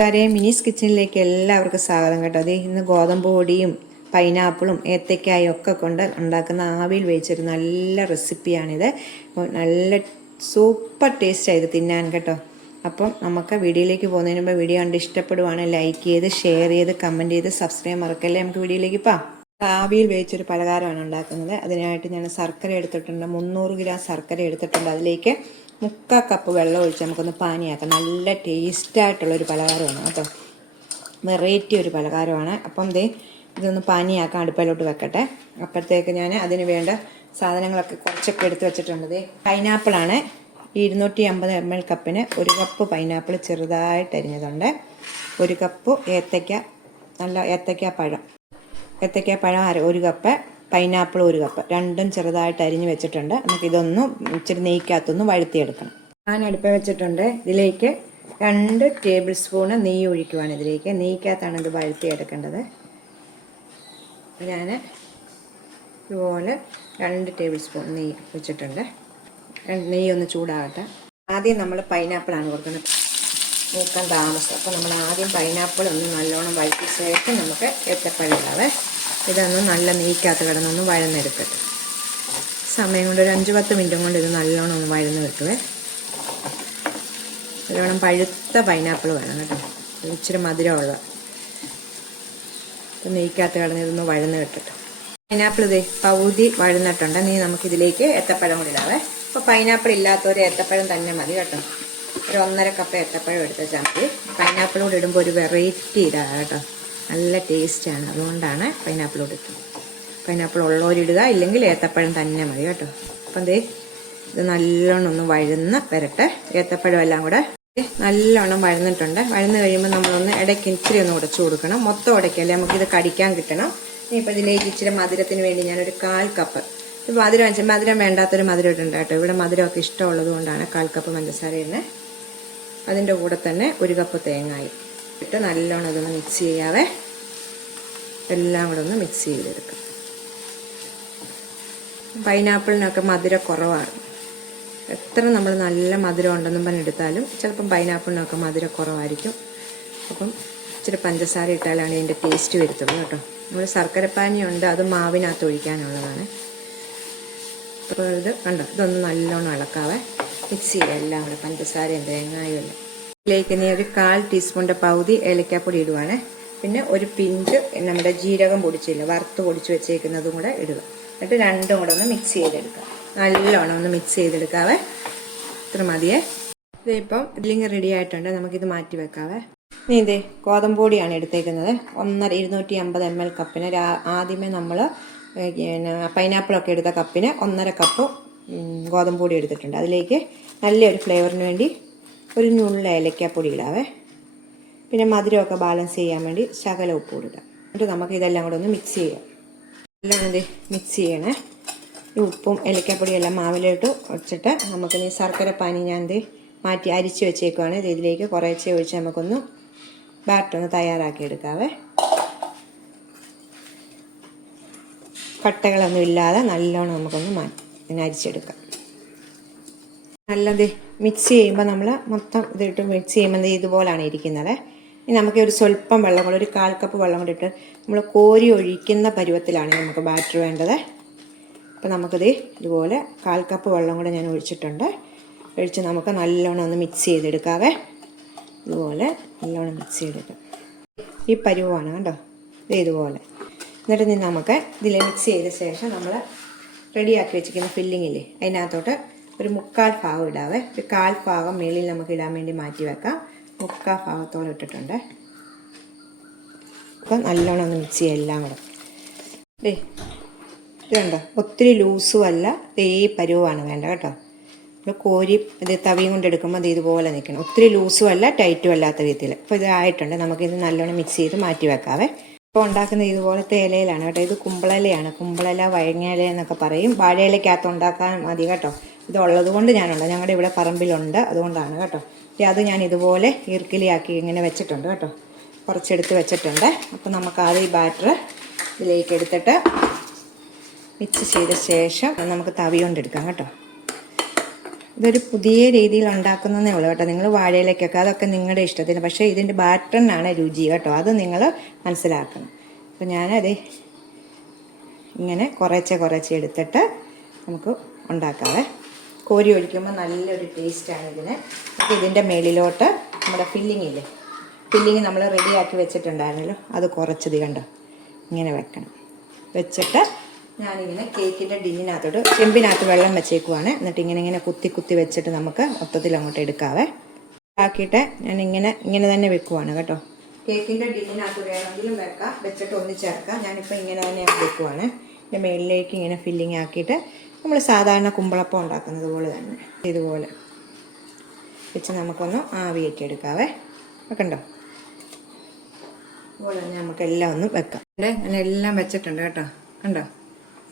കാര്യം മിനിസ് കിച്ചണിലേക്ക് എല്ലാവർക്കും സ്വാഗതം കേട്ടോ. അതെ ഇന്ന് ഗോതമ്പ് പൊടിയും പൈനാപ്പിളും ഏത്തക്കായും ഒക്കെ കൊണ്ട് ഉണ്ടാക്കുന്ന ആവിയിൽ വേവിച്ചൊരു നല്ല റെസിപ്പിയാണിത്. നല്ല സൂപ്പർ ടേസ്റ്റ് ആയത് തിന്നാൻ കേട്ടോ. അപ്പം നമുക്ക് വീഡിയോയിലേക്ക് പോകുന്നതിന് മുമ്പ് വീഡിയോ കണ്ട് ഇഷ്ടപ്പെടുവാണെങ്കിൽ ലൈക്ക് ചെയ്ത് ഷെയർ ചെയ്ത് കമന്റ് ചെയ്ത് സബ്സ്ക്രൈബ് മറക്കല്ലേ നമുക്ക് വീഡിയോയിലേക്ക് പോകാം. ആവിയിൽ വേവിച്ചൊരു പലഹാരമാണ് ഉണ്ടാക്കുന്നത്. അതിനായിട്ട് ഞാൻ ശർക്കര എടുത്തിട്ടുണ്ട്. മുന്നൂറ് ഗ്രാം ശർക്കര എടുത്തിട്ടുണ്ട് അതിലേക്ക്. മുക്കാൽ കപ്പ് വെള്ളം ഒഴിച്ച് നമുക്കൊന്ന് പാനിയാക്കാം. നല്ല ടേസ്റ്റായിട്ടുള്ളൊരു പലഹാരമാണ് കേട്ടോ. വെറൈറ്റി ഒരു പലഹാരമാണ്. അപ്പം ദേ ഇതൊന്ന് പാനിയാക്കാം അടുപ്പിലോട്ട് വെക്കട്ടെ. അപ്പോഴത്തേക്ക് ഞാൻ അതിന് വേണ്ട സാധനങ്ങളൊക്കെ കുറച്ചൊക്കെ എടുത്ത് വെച്ചിട്ടുണ്ട് ദേ. പൈനാപ്പിളാണ്. ഇരുന്നൂറ്റി അമ്പത് എം എൽ കപ്പിന് ഒരു കപ്പ് പൈനാപ്പിൾ ചെറുതായിട്ട് അരിഞ്ഞതുണ്ട്. ഒരു കപ്പ് ഏത്തയ്ക്ക നല്ല ഏത്തയ്ക്ക പഴം. ഏത്തയ്ക്ക പഴം ഒരു കപ്പ്. പൈനാപ്പിൾ ഒരു കപ്പ്. രണ്ടും ചെറുതായിട്ട് അരിഞ്ഞ് വെച്ചിട്ടുണ്ട്. നമുക്ക് ഇതൊന്ന് ഇച്ചിരി നെയ്ക്കകത്തൊന്ന് വഴുത്തിയെടുക്കണം. ഞാൻ അടുപ്പ് വെച്ചിട്ടുണ്ട്. ഇതിലേക്ക് രണ്ട് ടേബിൾ സ്പൂണ് നെയ്യ് ഒഴിക്കുവാണ് ഇതിലേക്ക്. നെയ്ക്കകത്താണ് ഇത് വഴുത്തിയെടുക്കേണ്ടത്. ഞാൻ ഇതുപോലെ രണ്ട് ടേബിൾ സ്പൂൺ നെയ്യ് വെച്ചിട്ടുണ്ട്. നെയ്യ് ഒന്ന് ചൂടാകട്ടെ. ആദ്യം നമ്മൾ പൈനാപ്പിളാണ് കൊടുക്കുന്നത്. നീക്കാൻ താമസം. അപ്പോൾ നമ്മൾ ആദ്യം പൈനാപ്പിൾ ഒന്ന് നല്ലോണം വഴറ്റി ശേഷം നമുക്ക് ഏത്തപ്പഴം ഇടാവേ. ഇതൊന്ന് നല്ല നെയ്ക്കകത്ത് കിടന്നൊന്ന് വഴന്നെടുക്കട്ടെ. സമയം കൊണ്ട് ഒരു അഞ്ച് പത്ത് മിനിറ്റും കൊണ്ട് ഇത് നല്ലോണം ഒന്ന് വഴന്ന് കിട്ടുവേ നല്ലോണം പഴുത്ത പൈനാപ്പിൾ വേണം കേട്ടോ. ഇച്ചിരി മധുരമുള്ള. അപ്പം നെയ്ക്കകത്ത് കിടന്ന് ഇതൊന്ന് വഴന്ന് കിട്ടട്ടെ പൈനാപ്പിൾ ഇതേ പകുതി വഴന്നിട്ടുണ്ട്. നീ നമുക്ക് ഇതിലേക്ക് ഏത്തപ്പഴം കൂടി ഇടാവേ. അപ്പോൾ പൈനാപ്പിൾ ഇല്ലാത്തൊരു ഏത്തപ്പഴം തന്നെ മതി കേട്ടോ. ഒരു ഒന്നര കപ്പ് ഏത്തപ്പഴം എടുത്ത് ചാമ്പി പൈനാപ്പിൾ കൂടി ഇടുമ്പോൾ ഒരു വെറൈറ്റി ഇതാണ് കേട്ടോ. നല്ല ടേസ്റ്റാണ്. അതുകൊണ്ടാണ് പൈനാപ്പിൾ കൊടുക്കുന്നത് പൈനാപ്പിൾ ഉള്ളവരിടുക ഇല്ലെങ്കിൽ ഏത്തപ്പഴം തന്നെ മതി കേട്ടോ. അപ്പം ദേ ഇത് നല്ലോണം ഒന്ന് വഴുന്ന് വരട്ടെ. ഏത്തപ്പഴം എല്ലാം കൂടെ നല്ലോണം വഴന്നിട്ടുണ്ട്. വഴന്ന് കഴിയുമ്പോൾ നമ്മളൊന്ന് ഇടയ്ക്ക് ഇച്ചിരി ഒന്ന് ഉടച്ചു കൊടുക്കണം. മൊത്തം ഉടയ്ക്കല്ലേ നമുക്കിത് കടിക്കാൻ കിട്ടണം. ഇനിയിപ്പോൾ ഇതിലേക്ക് ഇച്ചിരി മധുരത്തിന് വേണ്ടി ഞാനൊരു കാൽ കപ്പ് മധുരം വെച്ചാൽ മധുരം വേണ്ടാത്തൊരു മധുരം ഇട്ടുണ്ട് കേട്ടോ. ഇവിടെ മധുരമൊക്കെ ഇഷ്ടമുള്ളത് കൊണ്ടാണ് കാൽ കപ്പ് പഞ്ചസാര ഇടുന്നത് അതിന്റെ കൂടെ തന്നെ ഒരു കപ്പ് തേങ്ങായി. ഇട്ട് നല്ലോണം ഇതൊന്ന് മിക്സ് ചെയ്യാവേ. എല്ലാം കൂടെ ഒന്ന് മിക്സ് ചെയ്തെടുക്കാം. പൈനാപ്പിളിനൊക്കെ മധുരം കുറവാണ്. എത്ര നമ്മൾ നല്ല മധുരം ഉണ്ടെന്നും പറഞ്ഞെടുത്താലും ചിലപ്പം പൈനാപ്പിളിനൊക്കെ മധുരം കുറവായിരിക്കും. അപ്പം ഇച്ചിരി പഞ്ചസാര ഇട്ടാലാണ് ഇതിന്റെ ടേസ്റ്റ് വരുത്തുള്ളൂ കേട്ടോ. നമ്മൾ ശർക്കരപ്പാനി ഉണ്ട് അത് മാവിനകത്ത് ഒഴിക്കാനുള്ളതാണ്. അപ്പോൾ ഇത് കണ്ടോ? ഇതൊന്ന് നല്ലോണം ഇളക്കാവേ. മിക്സ് ചെയ്യുക എല്ലാം കൂടെ പഞ്ചസാരയും തേങ്ങായും എല്ലാം. ഇതിലേക്ക് നീ ഒരു കാൽ ടീസ്പൂണിന്റെ പകുതി ഏലക്കാപ്പൊടി ഇടുവാണ്. പിന്നെ ഒരു പിഞ്ച് നമ്മുടെ ജീരകം പൊടിച്ചില്ല വറുത്ത് പൊടിച്ച് വെച്ചേക്കുന്നതും കൂടെ ഇടുക. എന്നിട്ട് രണ്ടും കൂടെ ഒന്ന് മിക്സ് ചെയ്തെടുക്കുക. നല്ലോണം ഒന്ന് മിക്സ് ചെയ്തെടുക്കാവേ. ഇത്ര മതിയേ. ഇതിപ്പം ഇല്ലെങ്കിൽ റെഡി ആയിട്ടുണ്ട്. നമുക്കിത് മാറ്റി വെക്കാവേ. ഇനി ഇതേ ഗോതമ്പൊടിയാണ് എടുത്തേക്കുന്നത്. ഒന്നര ഇരുന്നൂറ്റി അമ്പത് എം എൽ കപ്പിന് ആദ്യമേ നമ്മൾ പിന്നെ പൈനാപ്പിളൊക്കെ എടുത്ത കപ്പിന് ഒന്നര കപ്പ് ഗോതമ്പൊടി ഗോതമ്പ് എടുത്തിട്ടുണ്ട്. അതിലേക്ക് നല്ലൊരു ഫ്ലേവറിന് വേണ്ടി ഒരു നുള്ള ഏലക്കാപ്പൊടി ഇടാവേ പിന്നെ മധുരമൊക്കെ ബാലൻസ് ചെയ്യാൻ വേണ്ടി ശകല ഉപ്പ് കൊടുക്കാം എന്നിട്ട് നമുക്ക് ഇതെല്ലാം കൂടെ ഒന്ന് മിക്സ് ചെയ്യാം. എല്ലാം ഇത് മിക്സ് ചെയ്യണേ. ഈ ഉപ്പും ഏലക്കാപ്പൊടിയും എല്ലാം മാവിലോട്ട് വെച്ചിട്ട് നമുക്ക് ഈ ശർക്കര പാനി ഞാൻ ഇത് മാറ്റി അരിച്ച് വെച്ചേക്കുവാണ്. ഇത് ഇതിലേക്ക് കുറേശ്ശേ ഒഴിച്ച് നമുക്കൊന്ന് ബാറ്റർ ഒന്ന് തയ്യാറാക്കി എടുക്കാവേ. കട്ടകളൊന്നും ഇല്ലാതെ നല്ലോണം നമുക്കൊന്ന് മാറ്റി അരിച്ചെടുക്കാം. നല്ലത് മിക്സ് ചെയ്യുമ്പോൾ നമ്മൾ മൊത്തം ഇതിട്ട് മിക്സ് ചെയ്യുമ്പോൾ ഇതുപോലാണ് ഇരിക്കുന്നത്. ഇനി നമുക്ക് ഒരു സ്വല്പം വെള്ളം കൂടെ ഒരു കാൽ കപ്പ് വെള്ളം കൂടി ഇട്ട് നമ്മൾ കോരി ഒഴിക്കുന്ന പരുവത്തിലാണ് നമുക്ക് ബാറ്റർ വേണ്ടത്. അപ്പോൾ നമുക്കിത് ഇതുപോലെ കാൽ കപ്പ് വെള്ളം കൂടെ ഞാൻ ഒഴിച്ചിട്ടുണ്ട്. ഒഴിച്ച് നമുക്ക് നല്ലോണം ഒന്ന് മിക്സ് ചെയ്തെടുക്കാവേ. ഇതുപോലെ നല്ലോണം മിക്സ് ചെയ്തെടുക്കാം. ഈ പരുവമാണ് കേട്ടോ ഇത് ഇതുപോലെ. എന്നിട്ട് ഇനി നമുക്ക് ഇതിൽ മിക്സ് ചെയ്ത ശേഷം നമ്മൾ റെഡിയാക്കി വെച്ചിരിക്കുന്ന ഫില്ലിങ്ങില്ലേ അതിനകത്തോട്ട് ഒരു മുക്കാൽ ഭാഗം ഇടാവേ. ഒരു കാൽ ഭാഗം മേളിൽ നമുക്ക് ഇടാൻ വേണ്ടി മാറ്റി വെക്കാം. മുക്കാൽ ഭാഗത്തോളം ഇട്ടിട്ടുണ്ട്. അപ്പം നല്ലോണം ഒന്ന് മിക്സ് ചെയ്യാം എല്ലാം കൂടെ. ഡേ ഇതുണ്ടോ ഒത്തിരി ലൂസും അല്ല ഈ പരുവാണ് വേണ്ട കേട്ടോ. നമ്മൾ കോരി ഇത് തവിയും കൊണ്ട് എടുക്കുമ്പോൾ അത് ഇതുപോലെ നിൽക്കണം. ഒത്തിരി ലൂസും അല്ല ടൈറ്റും അല്ലാത്ത രീതിയിൽ അപ്പോൾ ഇതായിട്ടുണ്ട് നമുക്കിത് നല്ലോണം മിക്സ് ചെയ്ത് മാറ്റി വെക്കാവേ. ഇപ്പോൾ ഉണ്ടാക്കുന്നത് ഇതുപോലത്തെ ഇലയിലാണ് കേട്ടോ. ഇത് കുമ്പളയിലയാണ് കുമ്പളയില ഇല എന്നൊക്കെ പറയും. വാഴയിലക്കകത്ത് ഉണ്ടാക്കാൻ മതി കേട്ടോ. ഇത് ഉള്ളത് കൊണ്ട് ഞാനുണ്ട്. ഞങ്ങളുടെ ഇവിടെ പറമ്പിലുണ്ട്. അതുകൊണ്ടാണ് കേട്ടോ. ഇനി അത് ഞാൻ ഇതുപോലെ ഈർക്കിലിയാക്കി ഇങ്ങനെ വെച്ചിട്ടുണ്ട് കേട്ടോ. കുറച്ചെടുത്ത് വെച്ചിട്ടുണ്ട്. അപ്പോൾ നമുക്ക് ആദ്യം ഈ ബാറ്റർ ഇതിലേക്ക് എടുത്തിട്ട് മിക്സ് ചെയ്ത ശേഷം നമുക്ക് തവി കൊണ്ടെടുക്കാം കേട്ടോ. ഇതൊരു പുതിയ രീതിയിൽ ഉണ്ടാക്കുന്നതേ ഉള്ളൂ കേട്ടോ. നിങ്ങൾ വാഴയിലേക്കൊക്കെ അതൊക്കെ നിങ്ങളുടെ ഇഷ്ടത്തിന്. പക്ഷേ ഇതിന്റെ ബാറ്ററിനാണ് രുചി കേട്ടോ. അത് നിങ്ങൾ മനസ്സിലാക്കണം. അപ്പോൾ ഞാനത് ഇങ്ങനെ കുറേച്ചെ കുറേശ്ശെ എടുത്തിട്ട് നമുക്ക് ഉണ്ടാക്കാവേ. കോരി ഒഴിക്കുമ്പോൾ നല്ലൊരു ടേസ്റ്റാണ് ഇതിന്. അപ്പോൾ ഇതിന്റെ മേളിലോട്ട് നമ്മുടെ ഫില്ലിംഗ് ഇല്ലേ? ഫില്ലിങ് നമ്മൾ റെഡിയാക്കി വെച്ചിട്ടുണ്ടായിരുന്നല്ലോ. അത് കുറച്ചത് കണ്ടോ? ഇങ്ങനെ വെക്കണം. വെച്ചിട്ട് ഞാനിങ്ങനെ കേക്കിന്റെ ഡിന്നിനകത്തോട്ട് ചെമ്പിനകത്ത് വെള്ളം വെച്ചേക്കുവാണ്. എന്നിട്ട് ഇങ്ങനെ ഇങ്ങനെ കുത്തി കുത്തി വെച്ചിട്ട് നമുക്ക് മൊത്തത്തിൽ അങ്ങോട്ട് എടുക്കാവേ. ആക്കിയിട്ട് ഞാൻ ഇങ്ങനെ ഇങ്ങനെ തന്നെ വെക്കുവാണ് കേട്ടോ. കേക്കിന്റെ ഡിന്നിനകത്ത് വേണമെങ്കിലും വെക്കാം. വെച്ചിട്ട് ഒന്നിച്ചേർക്കാം. ഞാനിപ്പോൾ ഇങ്ങനെ തന്നെ വെക്കുവാണ്. എന്റെ മേളിലേക്ക് ഇങ്ങനെ ഫില്ലിങ് ആക്കിയിട്ട് നമ്മൾ സാധാരണ കുമ്പളപ്പം ഉണ്ടാക്കുന്നത് പോലെ തന്നെ. ഇതുപോലെ വെച്ച് നമുക്കൊന്ന് ആവിയൊക്കെ എടുക്കാവേ വെക്കണ്ടോ അതുപോലെ തന്നെ നമുക്ക് എല്ലാം ഒന്ന് വെക്കാം. ഞാൻ എല്ലാം വെച്ചിട്ടുണ്ട് കേട്ടോ. കണ്ടോ?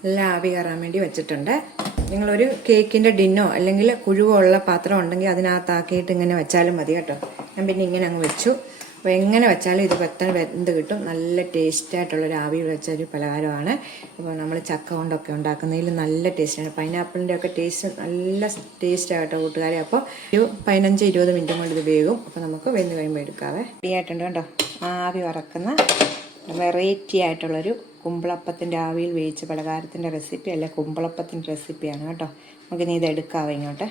എല്ലാം ആവി കയറാൻ വേണ്ടി വെച്ചിട്ടുണ്ട്. നിങ്ങളൊരു കേക്കിന്റെ ഡിന്നോ അല്ലെങ്കിൽ കുഴുവോ ഉള്ള പാത്രം ഉണ്ടെങ്കിൽ അതിനകത്താക്കിയിട്ട് ഇങ്ങനെ വെച്ചാലും മതി കേട്ടോ. ഞാൻ പിന്നെ ഇങ്ങനെ അങ്ങ് വെച്ചു. അപ്പോൾ എങ്ങനെ വെച്ചാലും ഇത് പെട്ടെന്ന് വെന്ത് കിട്ടും. നല്ല ടേസ്റ്റ് ഒരു ആവിയിൽ വെച്ച ഒരു പലഹാരമാണ്. അപ്പോൾ നമ്മൾ ചക്ക കൊണ്ടൊക്കെ ഉണ്ടാക്കുന്നതിൽ നല്ല ടേസ്റ്റാണ് പൈനാപ്പിളിന്റെ ഒക്കെ ടേസ്റ്റ് നല്ല ടേസ്റ്റ് ആട്ടോ കൂട്ടുകാരെ. അപ്പോൾ ഒരു പതിനഞ്ച് ഇരുപത് മിനിറ്റും കൊണ്ട് ഇത് വേകും അപ്പോൾ നമുക്ക് വെന്ത് കഴിയുമ്പോൾ എടുക്കാവേ. റെഡിയായിട്ടുണ്ട് കേട്ടോ ആവി വറക്കുന്ന വെറൈറ്റി ആയിട്ടുള്ളൊരു കുമ്പളപ്പത്തിന്റെ ആവിയിൽ വേവിച്ച പലഹാരത്തിന്റെ റെസിപ്പി അല്ല കുമ്പളപ്പത്തിന്റെ റെസിപ്പിയാണ് കേട്ടോ. നമുക്ക് നീ ഇത് എടുക്കാവേ ഇങ്ങോട്ട്.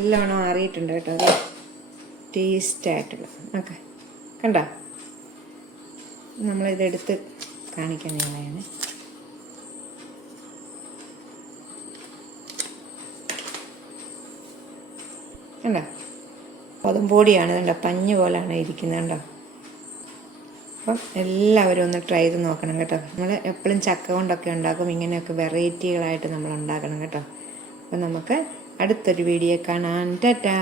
നല്ലോണം ആറിയിട്ടുണ്ട് കേട്ടോ. അത് ടേസ്റ്റ് ഓക്കെ. കണ്ടോ? നമ്മളിതെടുത്ത് കാണിക്കാൻ നിങ്ങളെയാണ് കണ്ടോ? പൊതമ്പൊടിയാണ് കണ്ടോ? പഞ്ഞ് പോലെയാണ് ഇരിക്കുന്നത്. കണ്ടോ? അപ്പം എല്ലാവരും ഒന്ന് ട്രൈ ചെയ്ത് നോക്കണം കേട്ടോ. നമ്മൾ എപ്പോഴും ചക്ക കൊണ്ടൊക്കെ ഉണ്ടാക്കും. ഇങ്ങനെയൊക്കെ വെറൈറ്റികളായിട്ട് നമ്മൾ ഉണ്ടാക്കണം കേട്ടോ. അപ്പം നമുക്ക് അടുത്തൊരു വീഡിയോ കാണാൻ ടാറ്റാ!